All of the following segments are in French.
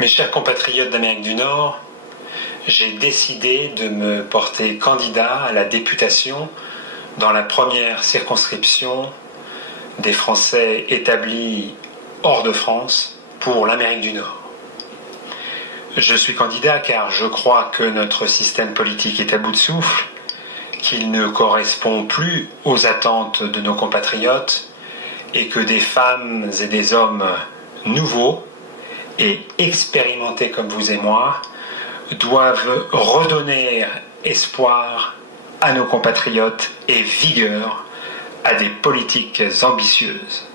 Mes chers compatriotes d'Amérique du Nord, j'ai décidé de me porter candidat à la députation dans la première circonscription des Français établis hors de France pour l'Amérique du Nord. Je suis candidat car je crois que notre système politique est à bout de souffle, qu'il ne correspond plus aux attentes de nos compatriotes et que des femmes et des hommes nouveaux et expérimentés comme vous et moi doivent redonner espoir à nos compatriotes et vigueur à des politiques ambitieuses.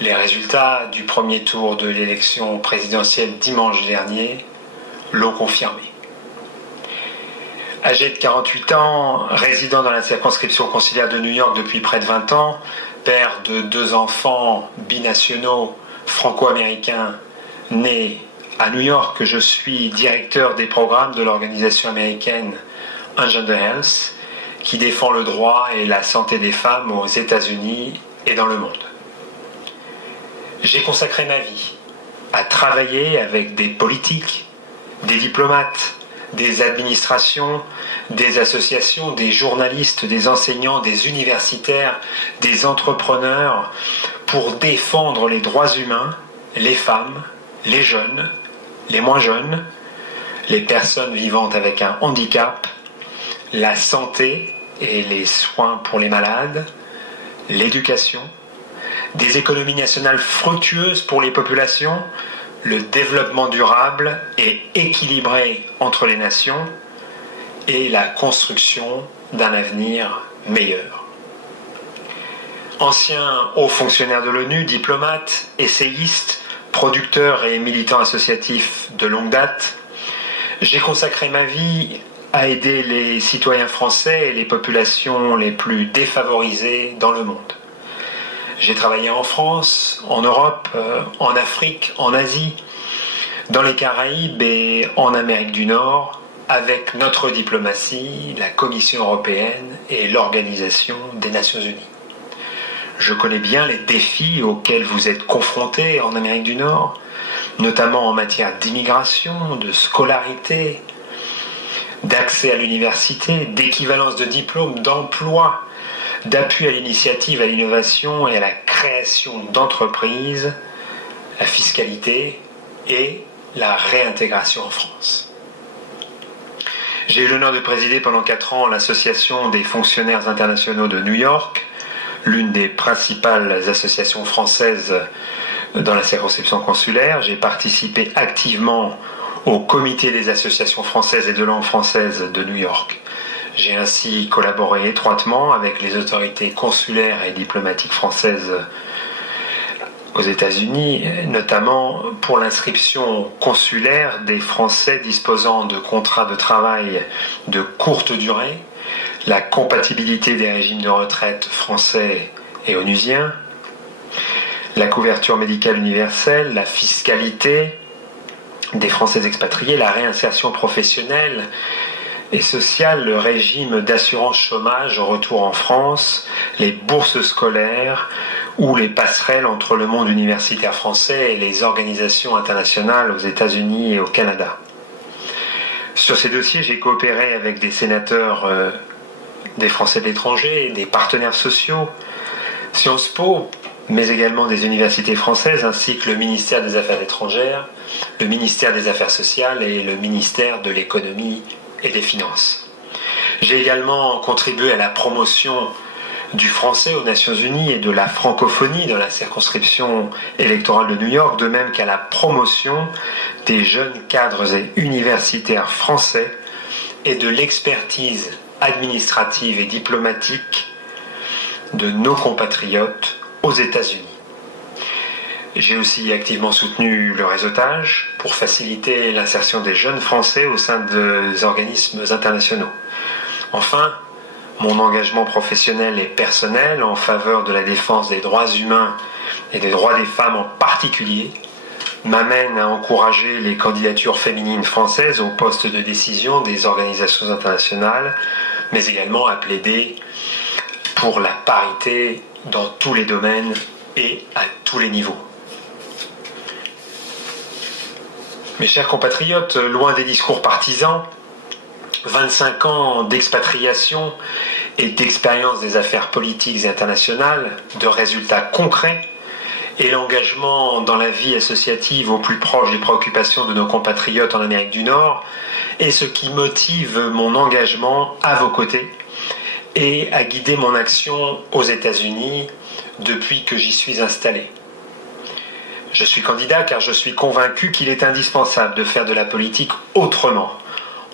Les résultats du premier tour de l'élection présidentielle dimanche dernier l'ont confirmé. Âgé de 48 ans, résident dans la circonscription consulaire de New York depuis près de 20 ans, père de 2 enfants binationaux franco-américains nés à New York, je suis directeur des programmes de l'organisation américaine Engender Health, qui défend le droit et la santé des femmes aux États-Unis et dans le monde. J'ai consacré ma vie à travailler avec des politiques, des diplomates, des administrations, des associations, des journalistes, des enseignants, des universitaires, des entrepreneurs pour défendre les droits humains, les femmes, les jeunes, les moins jeunes, les personnes vivant avec un handicap, la santé et les soins pour les malades, l'éducation, des économies nationales fructueuses pour les populations, le développement durable et équilibré entre les nations et la construction d'un avenir meilleur. Ancien haut fonctionnaire de l'ONU, diplomate, essayiste, producteur et militant associatif de longue date, j'ai consacré ma vie à aider les citoyens français et les populations les plus défavorisées dans le monde. J'ai travaillé en France, en Europe, en Afrique, en Asie, dans les Caraïbes et en Amérique du Nord, avec notre diplomatie, la Commission européenne et l'Organisation des Nations Unies. Je connais bien les défis auxquels vous êtes confrontés en Amérique du Nord, notamment en matière d'immigration, de scolarité, d'accès à l'université, d'équivalence de diplôme, d'emploi, d'appui à l'initiative, à l'innovation et à la création d'entreprises, la fiscalité et la réintégration en France. J'ai eu l'honneur de présider pendant 4 ans l'Association des fonctionnaires internationaux de New York, l'une des principales associations françaises dans la circonscription consulaire. J'ai participé activement au comité des associations françaises et de langue française de New York. J'ai ainsi collaboré étroitement avec les autorités consulaires et diplomatiques françaises aux États-Unis, notamment pour l'inscription consulaire des Français disposant de contrats de travail de courte durée, la compatibilité des régimes de retraite français et onusiens, la couverture médicale universelle, la fiscalité des Français expatriés, la réinsertion professionnelle et sociale, le régime d'assurance chômage au retour en France, les bourses scolaires ou les passerelles entre le monde universitaire français et les organisations internationales aux États-Unis et au Canada. Sur ces dossiers, j'ai coopéré avec des sénateurs des Français de l'étranger, des partenaires sociaux, Sciences Po, mais également des universités françaises, ainsi que le ministère des Affaires étrangères, le ministère des Affaires sociales et le ministère de l'économie et des finances. J'ai également contribué à la promotion du français aux Nations Unies et de la francophonie dans la circonscription électorale de New York, de même qu'à la promotion des jeunes cadres et universitaires français et de l'expertise administrative et diplomatique de nos compatriotes aux États-Unis. J'ai aussi activement soutenu le réseautage pour faciliter l'insertion des jeunes Français au sein des organismes internationaux. Enfin, mon engagement professionnel et personnel en faveur de la défense des droits humains et des droits des femmes en particulier m'amène à encourager les candidatures féminines françaises aux postes de décision des organisations internationales, mais également à plaider pour la parité dans tous les domaines et à tous les niveaux. Mes chers compatriotes, loin des discours partisans, 25 ans d'expatriation et d'expérience des affaires politiques et internationales, de résultats concrets, et l'engagement dans la vie associative au plus proche des préoccupations de nos compatriotes en Amérique du Nord est ce qui motive mon engagement à vos côtés et à guider mon action aux États-Unis depuis que j'y suis installé. Je suis candidat car je suis convaincu qu'il est indispensable de faire de la politique autrement,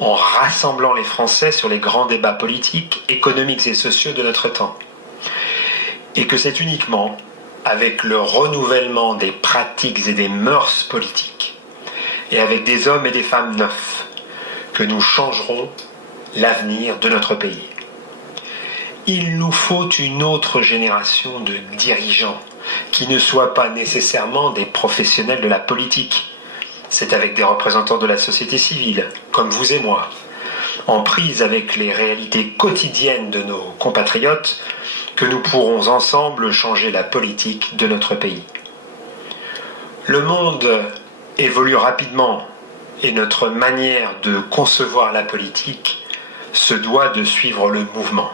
en rassemblant les Français sur les grands débats politiques, économiques et sociaux de notre temps. Et que c'est uniquement avec le renouvellement des pratiques et des mœurs politiques, et avec des hommes et des femmes neufs, que nous changerons l'avenir de notre pays. Il nous faut une autre génération de dirigeants qui ne soient pas nécessairement des professionnels de la politique. C'est avec des représentants de la société civile, comme vous et moi, en prise avec les réalités quotidiennes de nos compatriotes, que nous pourrons ensemble changer la politique de notre pays. Le monde évolue rapidement et notre manière de concevoir la politique se doit de suivre le mouvement.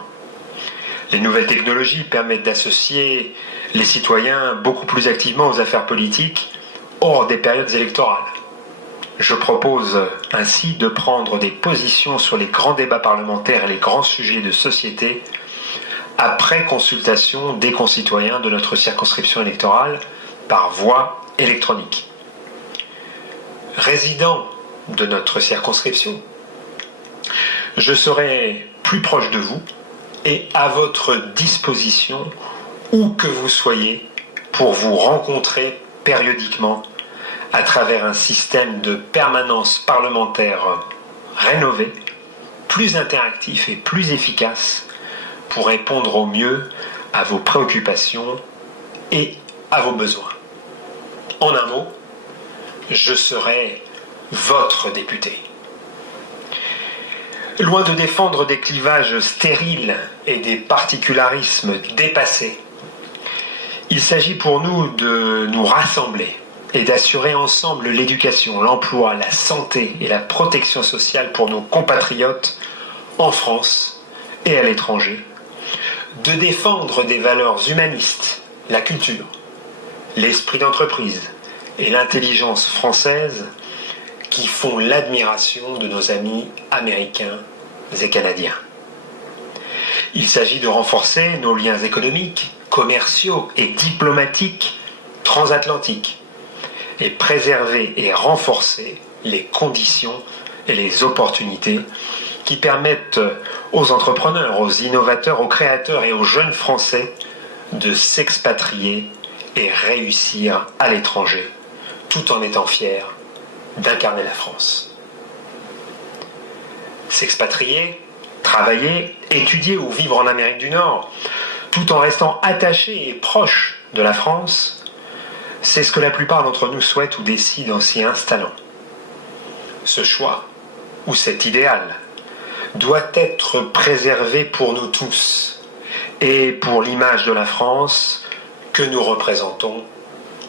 Les nouvelles technologies permettent d'associer les citoyens beaucoup plus activement aux affaires politiques hors des périodes électorales. Je propose ainsi de prendre des positions sur les grands débats parlementaires et les grands sujets de société après consultation des concitoyens de notre circonscription électorale par voie électronique. Résident de notre circonscription, je serai plus proche de vous et à votre disposition où que vous soyez pour vous rencontrer périodiquement à travers un système de permanence parlementaire rénové, plus interactif et plus efficace pour répondre au mieux à vos préoccupations et à vos besoins. En un mot, je serai votre député. Loin de défendre des clivages stériles et des particularismes dépassés, il s'agit pour nous de nous rassembler et d'assurer ensemble l'éducation, l'emploi, la santé et la protection sociale pour nos compatriotes en France et à l'étranger, de défendre des valeurs humanistes, la culture, l'esprit d'entreprise et l'intelligence française qui font l'admiration de nos amis américains et canadiens. Il s'agit de renforcer nos liens économiques, commerciaux et diplomatiques transatlantiques et préserver et renforcer les conditions et les opportunités qui permettent aux entrepreneurs, aux innovateurs, aux créateurs et aux jeunes Français de s'expatrier et réussir à l'étranger, tout en étant fiers d'incarner la France. S'expatrier, travailler, étudier ou vivre en Amérique du Nord, tout en restant attaché et proche de la France, c'est ce que la plupart d'entre nous souhaitent ou décident en s'y installant. Ce choix, ou cet idéal, doit être préservé pour nous tous et pour l'image de la France que nous représentons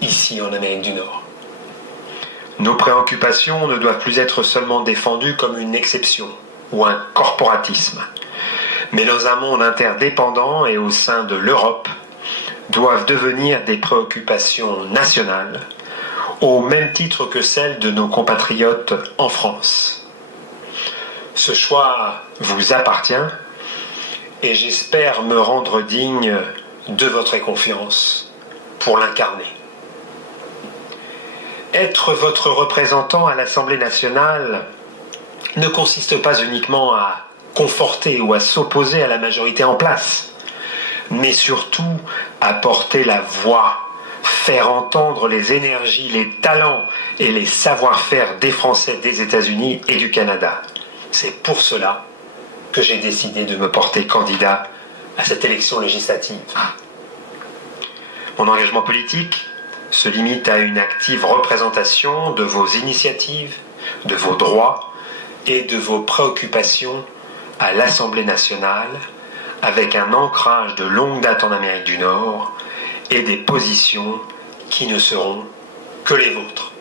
ici en Amérique du Nord. Nos préoccupations ne doivent plus être seulement défendues comme une exception ou un corporatisme, mais dans un monde interdépendant et au sein de l'Europe, doivent devenir des préoccupations nationales, au même titre que celles de nos compatriotes en France. Ce choix vous appartient et j'espère me rendre digne de votre confiance pour l'incarner. Être votre représentant à l'Assemblée nationale ne consiste pas uniquement à conforter ou à s'opposer à la majorité en place, mais surtout à porter la voix, faire entendre les énergies, les talents et les savoir-faire des Français des États-Unis et du Canada. C'est pour cela que j'ai décidé de me porter candidat à cette élection législative. Mon engagement politique se limite à une active représentation de vos initiatives, de vos droits et de vos préoccupations à l'Assemblée nationale, avec un ancrage de longue date en Amérique du Nord et des positions qui ne seront que les vôtres.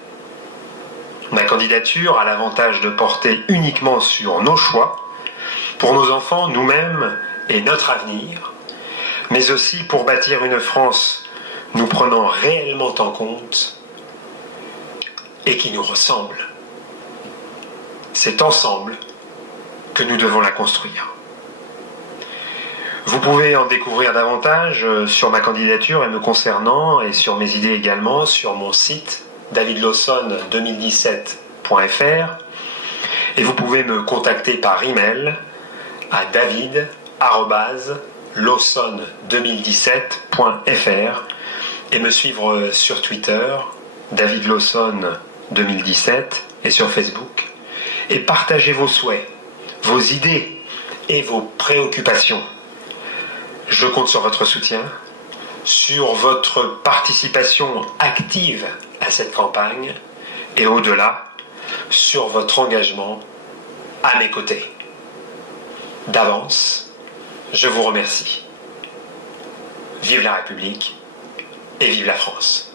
Ma candidature a l'avantage de porter uniquement sur nos choix, pour nos enfants, nous-mêmes et notre avenir, mais aussi pour bâtir une France nous prenant réellement en compte et qui nous ressemble. C'est ensemble que nous devons la construire. Vous pouvez en découvrir davantage sur ma candidature et me concernant, et sur mes idées également, sur mon site davidlawson2017.fr, et vous pouvez me contacter par email à david@lawson2017.fr et me suivre sur Twitter, davidlawson2017, et sur Facebook, et partagez vos souhaits, vos idées et vos préoccupations. Je compte sur votre soutien, sur votre participation active à cette campagne et au-delà, sur votre engagement à mes côtés. D'avance, je vous remercie. Vive la République et vive la France.